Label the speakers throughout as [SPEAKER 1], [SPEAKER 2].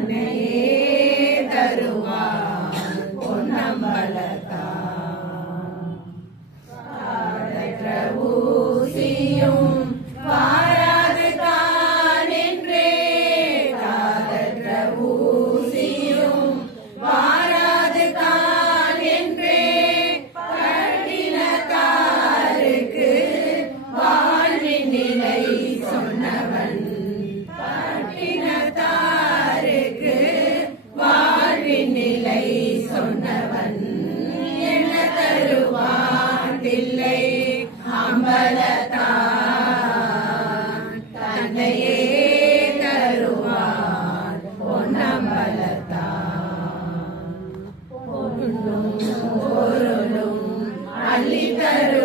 [SPEAKER 1] அன்னையே தருவா பொன்னம்பலத்தா ஊசியும் ಇತರು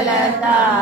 [SPEAKER 1] வளர்ந்தார்